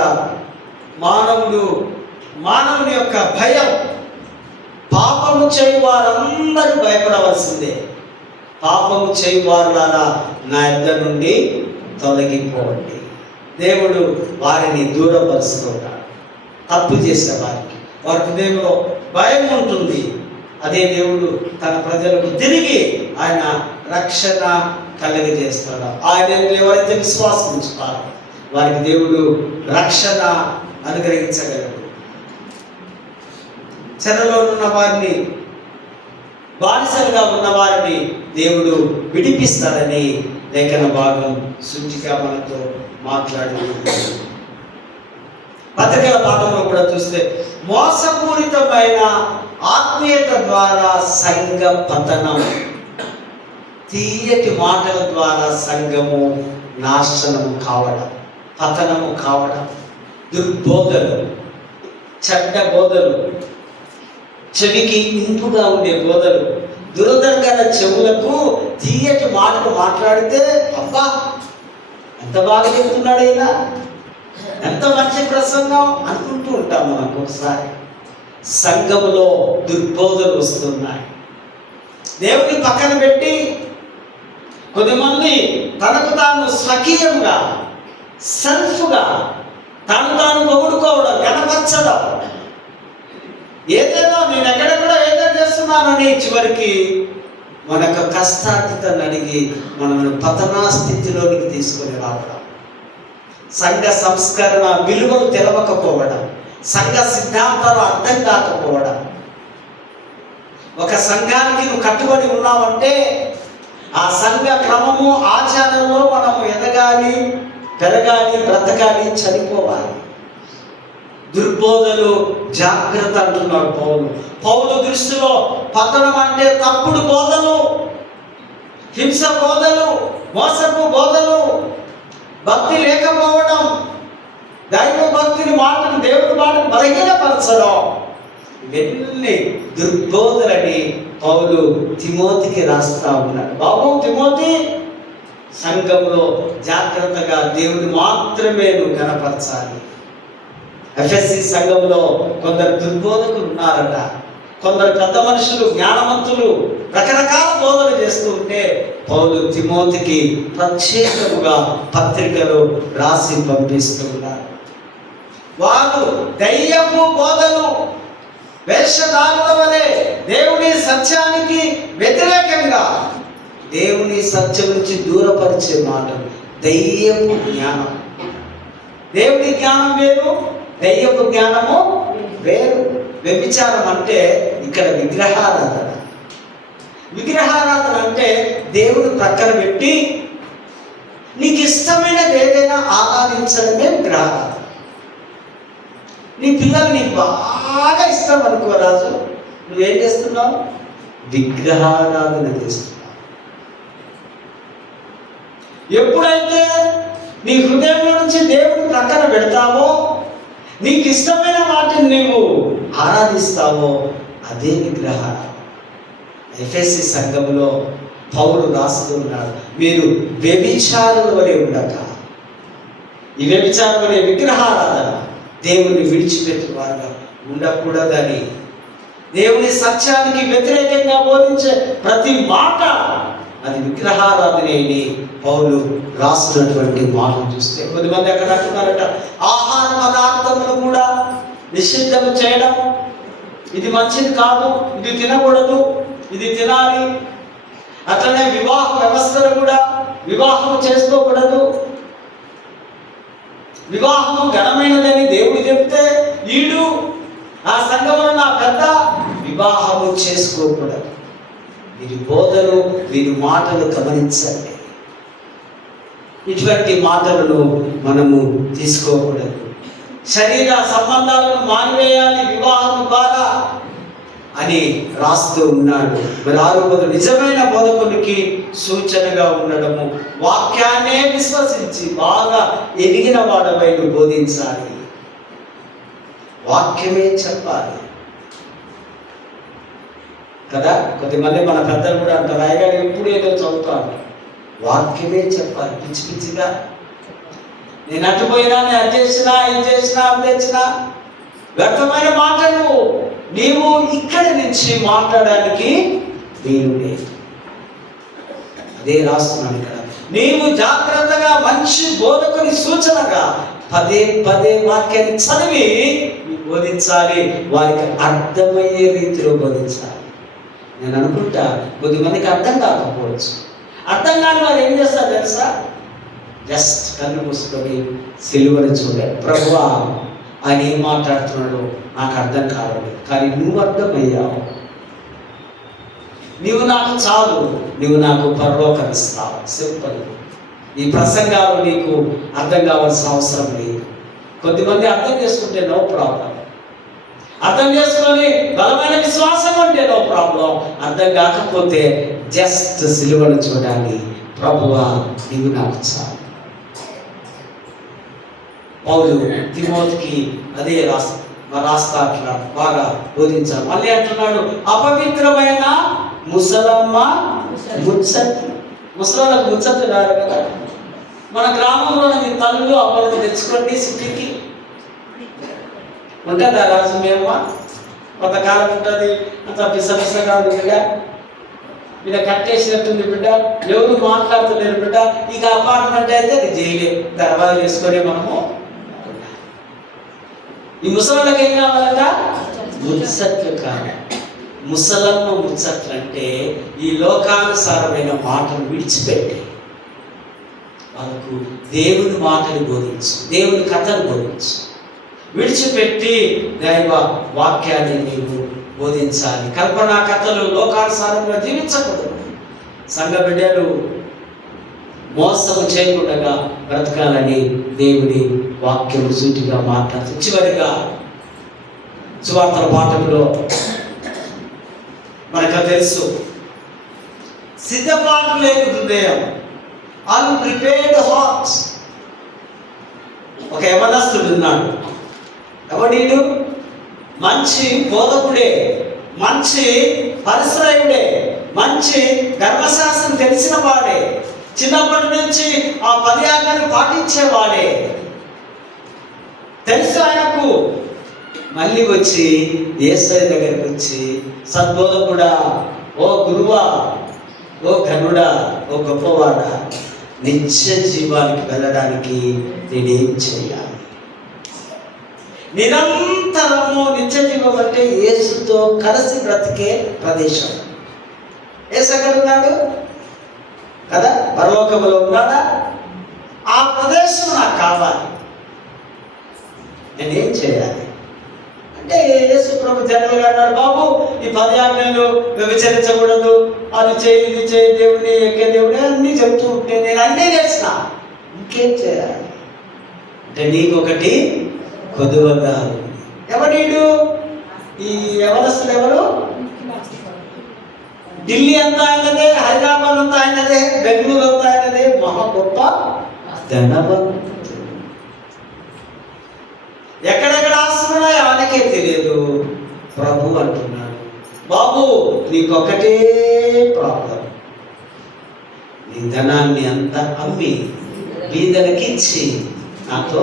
మానవుని యొక్క భయం. పాపము చేయి వారందరూ భయపడవలసిందే. పాపము చేయి వారులారా నా యొద్ద నుండి తొలగిపోండి. దేవుడు వారిని దూరపరుస్తున్నాడు. తప్పు చేసే వారి హృదయంలో భయం ఉంటుంది. అదే దేవుడు తన ప్రజలకు తిరిగి ఆయన రక్షణ కలిగజేస్తాడు. ఆయన ఎవరైతే విశ్వాసం ఉంచుతారో వారికి దేవుడు రక్షణ అనుగ్రహించగలడు. చెరలో ఉన్న వారిని, బానిసలుగా ఉన్న వారిని దేవుడు విడిపిస్తాడని లేఖన భాగం సూచిగా మనతో మాట్లాడుతుంది. పత్రికల పాఠంలో కూడా చూస్తే మోసపూరితమైన ఆత్మీయత ద్వారా సంఘ పతనం, తీయటి మాటల ద్వారా సంఘము నాశనము కావడం, పతనము కావడం, దుర్బోధలు, చెడ్డ బోధలు, చెవికి ఇంపుగా ఉండే బోధలు, దురదర్గల చెవులకు తీయటి మాటలు మాట్లాడితే అబ్బా ఎంత బాగా చెప్తున్నాడు అయినా, ఎంత మంచి ప్రసంగం అనుకుంటూ ఉంటాం. మనకు ఒకసారి సంఘములో దుర్బోధలు వస్తున్నాయి. దేవుని పక్కన పెట్టి కొద్దిమంది తనకు తాను స్వకీయంగా, సెల్ఫ్గా తాను పొగుడుకోవడం, కనపరచడం, ఏదేదో నేను ఎక్కడెక్కడో ఏదో చేస్తున్నానని చివరికి మన యొక్క కష్టార్థతను అడిగి మనల్ని పతనా స్థితిలోనికి తీసుకొని రావడం, సంఘ సంస్కరణ విలువలు తెలవకపోవడం, సంఘ సిద్ధాంతాలు అర్థం కాకపోవడం. ఒక సంఘానికి నువ్వు కట్టుబడి ఉన్నావంటే ఆ సంఘ క్రమము, ఆచారంలో మనము ఎదగాలి, పెరగాలి, బ్రతకాలి, చనిపోవాలి. దుర్బోధలు జాగ్రత్త అంటున్నాడు పౌలు దృష్టిలో పతనం అంటే తప్పుడు బోధలు, హింస బోధలు, మోసపు బోధలు, భక్తి లేకపోవడం, దైవ భక్తిని మాటను, దేవుని మాటను బలహీనపరచడం, ఇవన్నీ దుర్బోధలని పౌలు తిమోతికి రాస్తా ఉన్నాడు. బాబు తిమోతి, సంఘంలో జాగ్రత్తగా దేవుని మాత్రమే నువ్వు కనపరచాలి. ఎఫెసీ సంఘంలో కొందరు దుర్బోధకులు ఉన్నారట. కొందరు పెద్ద మనుషులు, జ్ఞానవంతులు రకరకాల బోధనలు చేస్తూ ఉంటే పౌలు తిమోతికి ప్రత్యేకముగా పత్రికలు రాసి పంపిస్తున్నారు. వారు దయ్యపు బోధలు, వేషధారుల వలె దేవుని సత్యానికి వ్యతిరేకంగా, దేవుని సత్యం నుంచి దూరపరిచే మాటలు, దయ్యపు జ్ఞానం. దేవుని జ్ఞానం వేరు, దయ్యపు జ్ఞానము వేరు. వ్యభిచారం అంటే ఇక్కడ విగ్రహారాధన. విగ్రహారాధన అంటే దేవుడు ప్రక్కన పెట్టి నీకు ఇష్టమైనది ఏదైనా ఆరాధించడమే విగ్రహారాధన. నీ పిల్లలు నీకు బాగా ఇష్టం అనుకో రాజు, నువ్వేం చేస్తున్నావు? విగ్రహారాధన చేస్తున్నావు. ఎప్పుడైతే నీ హృదయంలో నుంచి దేవుని ప్రక్కన పెడతావో, నీకు ఇష్టమైన వాటిని నీవు ఆరాధిస్తావో, అదే విగ్రహాలు. ఎఫెసీ సంఘంలో పౌలు రాస్తూ ఉన్నాడు, మీరు వ్యభిచారుల వలె ఉండక. ఈ వ్యభిచారం అనే విగ్రహారాధన దేవుని విడిచిపెట్టిన వారుగా ఉండకూడదని, దేవుని సత్యానికి వ్యతిరేకంగా బోధించే ప్రతి మాట అది విగ్రహారాధన అని పౌలు రాస్తున్నటువంటి మాటలు చూస్తే, కొద్దిమంది అక్కడ అంటున్నారట, ఆహార పదార్థములు కూడా నిషిద్ధం చేయడం, ఇది మంచిది కాదు, ఇది తినకూడదు, ఇది తినాలి. అట్లనే వివాహ వ్యవస్థను కూడా వివాహం చేసుకోకూడదు. వివాహము ఘనమైనదని దేవుడు చెప్తే, ఈడు ఆ సంఘంలో నా పెద్ద వివాహము చేసుకోకూడదు. వీరి బోధలు, వీరి మాటలు గమనించండి. ఇటువంటి మాటలను మనము తీసుకోకూడదు. శరీర సంబంధాలను మానివేయాలి వివాహం ద్వారా అని రాస్తూ ఉన్నాడు. మరి ఆరు నిజమైన బోధకునికి సూచనగా ఉండడము, వాక్యాన్నే విశ్వసించి బాగా ఎదిగిన వాడపై బోధించాలి. వాక్యమే చెప్పాలి కదా. కొద్దిమంది మన పెద్దలు కూడా అంటారు, అయ్యగారు ఎప్పుడు ఏదో చదువుతాను, వాక్యమే చెప్పాలి. పిచ్చి పిచ్చిగా నేను అట్టుపోయినా, నేను అది చేసినా, ఇది చేసినా, అది తెచ్చినా, వ్యర్థమైన మాటలు నీవు ఇక్కడి నుంచి మాట్లాడడానికి వీలు లేదు. అదే రాస్తున్నాను ఇక్కడ. నీవు జాగ్రత్తగా మంచి బోధకుని సూచనగా పదే పదే వాక్యాన్ని చదివి బోధించాలి. వారికి అర్థమయ్యే రీతిలో బోధించాలి. నేను అనుకుంటా కొద్దిమందికి అర్థం కాకపోవచ్చు. అర్థం కాని వారు ఏం చేస్తారు తెలుసా? జస్ట్ కళ్ళు మూసుకొని సిలువను చూడాలి. ప్రభువా, ఆయన ఏం మాట్లాడుతున్నాడు నాకు అర్థం కావాలి, కానీ నువ్వు అర్థమయ్యావు, నీవు నాకు చాలు, నువ్వు నాకు పరలోకమిస్తావు. సింపుల్. ఈ ప్రసంగాలు నీకు అర్థం కావాల్సిన అవసరం లేదు. కొద్దిమంది అర్థం చేసుకుంటే నో ప్రాబ్లం, అర్థం చేసుకొని బలమైన విశ్వాసం అంటే నో ప్రాబ్లం. అర్థం కాకపోతే జస్ట్ సిలువను చూడాలి. ప్రభువా, నీవు నాకు చాలు. పౌలు తిమోతికి అదే రాస్తా అట్లా బాగా బోధించాలి. మళ్ళీ అంటున్నాడు, అపవిత్రమైన ముసలమ్మ ముచ్చట్లు. ముసలాళ్ళకు ముచ్చట్లు రాదు కదా. మన గ్రామంలో మీ తల్లు అవ్వలను తెచ్చుకోండి, సిటీకి ఉంటుందా రాజు? మేమ్మ కొంతకాలం ఉంటుంది, అంత పిసపిసగా ఉంది బిడ్డ, ఇలా కట్టేసినట్టుంది బిడ్డ, ఎవరు మాట్లాడుతున్నారు బిడ్డ. ఇక అపార్ట్మెంట్ అయితే అది జైలే, దర్వాజా చేసుకొని మనము. ఈ ముసలాళ్ళకి ఏం కావాలట? ముచ్చట్లు కాదు. ముసలమ్మ ముచ్చట్లు అంటే ఈ లోకానుసారమైన మాటలు విడిచిపెట్టి వాళ్ళకు దేవుని మాటలు బోధించు, దేవుని కథలు బోధించు. విడిచిపెట్టి దైవ వాక్యాన్ని నీవు బోధించాలి. కల్పనా కథలు లోకానుసారంగా జీవించకూడదు. సంఘ బిడ్డలు మోసము చేయకుండా బ్రతకాలని దేవుని వాక్యము సూటిగా మాట్లాడుతుంది. చివరిగా సువార్తల పాఠంలో మనకు తెలుసు, సిద్ధపాటు లేని హృదయం, అన్ప్రిపేర్డ్ హార్ట్. ఒక యవనస్తుడు ఉన్నాడు. ఎవడీడు? మంచి బోధకుడే, మంచి పరిశ్రయుడే, మంచి ధర్మశాస్త్రం తెలిసిన వాడే, చిన్నప్పటి నుంచి ఆ 10 ఆజ్ఞలు పాటించేవాడే. తెలుసు ఆయనకు. మళ్ళీ వచ్చి యేసయ్య దగ్గరికి వచ్చి, సద్బోధకుడా, ఓ గురువా, ఓ ఘనుడా, ఓ గొప్పవాడా, నిత్య జీవానికి వెళ్ళడానికి నేనేం చేయాలి? నిరంతరము నిత్య జీవం అంటే యేసుతో కలిసి బ్రతికే ప్రదేశం. యేసు ఎక్కడ ఉన్నాడు కదా? పరలోకములో ఉన్నాడా? ఆ ప్రదేశం నాకు కావాలి. నేనేం చేయాలి అంటే, యేసు ప్రభు జనరల్గా అన్నాడు, బాబు ఈ 10 ఆజ్ఞలు వ్యభిచరించకూడదు, అది చేయి, ఇది చేయి, దేవుని ఎక్కే దేవుడే అన్నీ చెప్తూ ఉంటే నేను అన్నీ చేసిన, ఇంకేం చేయాలి అంటే నీకొకటి కొదువగా. ఎవడీడు? ఈ యవనస్తులు ఎవరు? ఢిల్లీ అంతా ఆయనదే, హైదరాబాద్ అంతా ఆయనదే, బెంగళూరు అంతా ఆయనదే, మహా గొప్ప ధనవంతుడు. ఎక్కడెక్కడ ఆస్తులు ఉన్నాయో ఆయనకే తెలియదు. ప్రభు అంటున్నాడు, బాబు నీకొక్కటే ప్రాబ్లం, నీ ధనాన్ని అంతా అమ్మి బీదలకి ఇచ్చి నాతో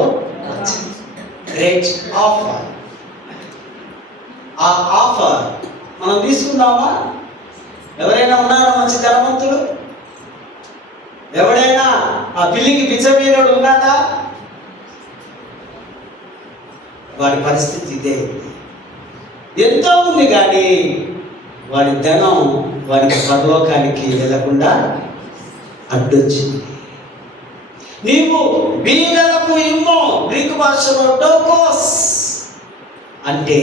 వచ్చి. Great offer. ఆ ఆఫర్ మనం తీసుకుందామా? ఎవరైనా ఉన్నారా మంచి ధనవంతుడు? ఎవడైనా ఆ పిల్లికి పిచ్చమీనుడు ఉన్నాడా? వాడి పరిస్థితి ఇదే. ఎంతో ఉంది కానీ వాడి ధనం వాడికి పరలోకానికి వెళ్లకుండా అడ్డొచ్చింది. నీవు బీదలకు ఇమ్మో, గ్రీకు భాషలో టోకోస్ అంటే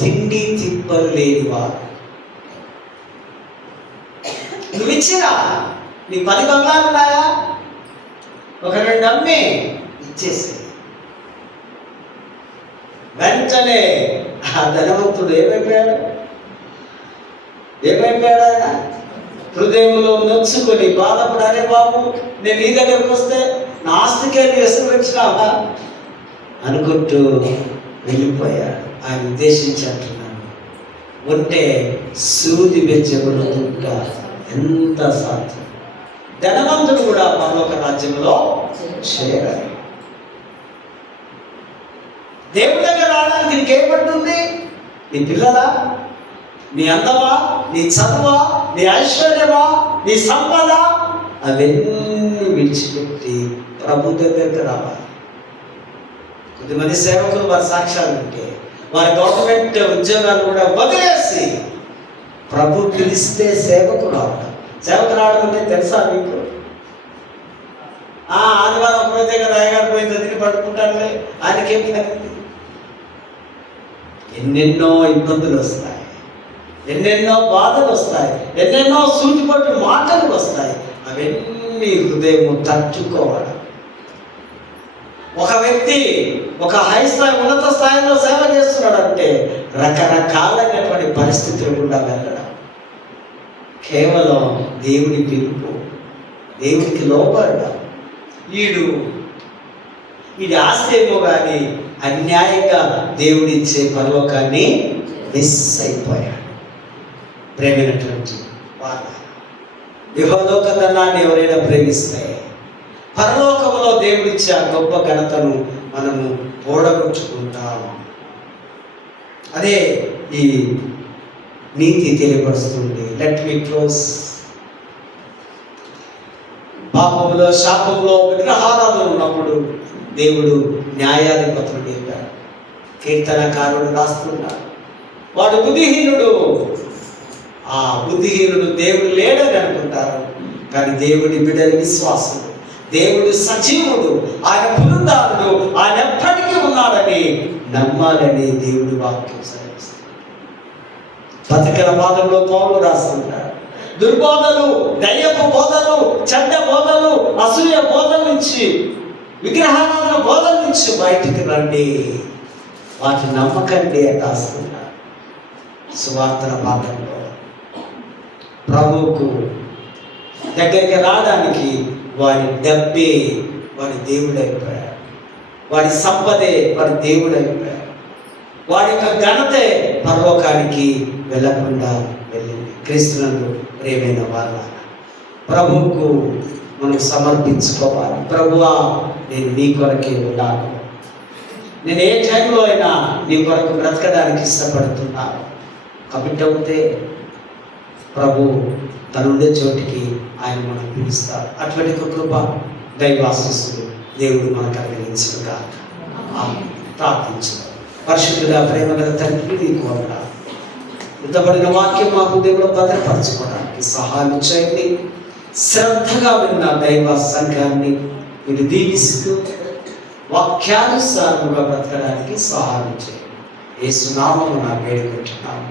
తిండి తిప్పలు లేనివారు. నువ్వు ఇచ్చినా నీ 10 బంగారు ఉన్నాయా, ఒక 2 అమ్మి ఇచ్చేసి వెంటనే ఆ ధనవంతుడు ఏమైపోయాడు? ఆయన హృదయంలో నొచ్చుకొని బాధపడాలి. బాబు నేను నీ దగ్గరకు వస్తే నా ఆస్తికే నీ ఎసురు వచ్చినావా అనుకుంటూ వెళ్ళిపోయాడు. ఆయన ఉద్దేశించి అంటున్నాను, ఉంటే సూది బెచ్చబడు ఇంకా ఎంత సాధ్యం. ధనవంతుడు కూడా పరలోక రాజ్యంలో చేరాలి. దేవుడి దగ్గర రావడానికి నీకేపడుతుంది? నీ పిల్లలా, నీ అందమా, నీ చదువా, నీ ఐశ్వర్యమా, నీ సంపద, అవన్నీ విడిచిపెట్టి ప్రభు దగ్గరికి రావాలి. కొద్దిమంది సేవకులు వారి సాక్ష్యాలు ఉంటే వారి గవర్నమెంట్ ఉద్యోగాలు కూడా వదిలేసి ప్రభు పిలిస్తే సేవకు రావడం. సేవకు రావడం అంటే తెలుసా మీకు? ఆదివారం పోతే కదా అయ్యగారు పోయి తిరిగి పడుకుంటానులే, ఆయనకేం కలిగింది? ఎన్నెన్నో ఇబ్బందులు వస్తాయి, ఎన్నెన్నో బాధలు వస్తాయి, ఎన్నెన్నో సూటిపట్టు మాటలు వస్తాయి. అవన్నీ హృదయం తట్టుకోవాలి. ఒక వ్యక్తి ఒక హై స్థాయి ఉన్నత స్థాయిలో సేవ చేస్తున్నాడంటే రకరకాలైనటువంటి పరిస్థితులు కూడా వెళ్ళడం కేవలం దేవుని పిలుపు, దేవునికి లోపడడం. వీడి ఆస్తి ఏమో కానీ అన్యాయంగా దేవుడిచ్చే పరలోకాన్ని మిస్ అయిపోయాడు. ప్రేమైనటువంటి వాళ్ళ ఇహలోక ధనాన్ని ఎవరైనా ప్రేమిస్తే పరలోకంలో దేవుడిచ్చే ఆ గొప్ప ఘనతను మనము ఓడగొట్టుకుంటాము. అదే ఈ నీతి తెలియపరుస్తుంది. Let me close. పాపంలో, శాపంలో, విగ్రహారాధన ఉన్నప్పుడు దేవుడు న్యాయాధిపతులు నేర్పాడు. కీర్తనకారుడు రాస్తున్నాడు, వాడు బుద్ధిహీనుడు. ఆ బుద్ధిహీనుడు దేవుడు లేడని అనుకుంటారు, కానీ దేవుడి బిడ్డని విశ్వాసుడు, దేవుడు సజీవుడు, ఆయన పునరుద్ధారుడు, ఆయన ఎప్పటికీ ఉన్నాడని నమ్మాలని దేవుడి వాక్యం సెలవిస్తుంది. పతికల పాదంలో పౌలు రాస్తుంటాడు, దుర్బోధలు, దయ్యపు బోధలు, చెడ్డ బోధలు, అసూయ బోధల నుంచి, విగ్రహారాధన బోధల నుంచి బయటికి రండి, వాటి నమ్మకండి అని రాస్తున్నాడు. సువార్తల పాదంలో ప్రభువుకు దగ్గరికి రావడానికి వాడి డబ్బే వాడి దేవుడు అయిపోయాడు, వాడి సంపదే వాడి దేవుడు అయిపోయాడు, వాడి యొక్క ఘనతే పరలోకానికి వెళ్ళకుండా వెళ్ళింది. క్రీస్తునందు ప్రియమైన వాళ్ళ ప్రభువుకు మనం సమర్పించుకోవాలి. ప్రభువా నేను నీ కొరకే ఉన్నాను, నేను ఏ టైంలో అయినా నీ కొరకు బ్రతకడానికి ఇష్టపడుతున్నాను. కమిట్ అవుతే ప్రభు తనుండే చోటికి ఆయన మనం పిలుస్తారు. అటువంటి కృప దైవాశీస్సులు దేవుడు మనకు అనుగ్రహించుగా ప్రార్థించు. పరిశుద్ధుడా ప్రేమగల తండ్రి నీకు వందనాలు. ఇంతబడిన వాక్యం మా హృదయంలో భద్రపరచుకోవడానికి సహాయం చేయండి. శ్రద్ధగా విన్న దైవ సంఘాన్ని మీరు దీవిస్తూ వాక్యానుసారముగా బ్రతకడానికి సహాయం చేయండి. యేసు నామమున వేడుకుంటున్నాము.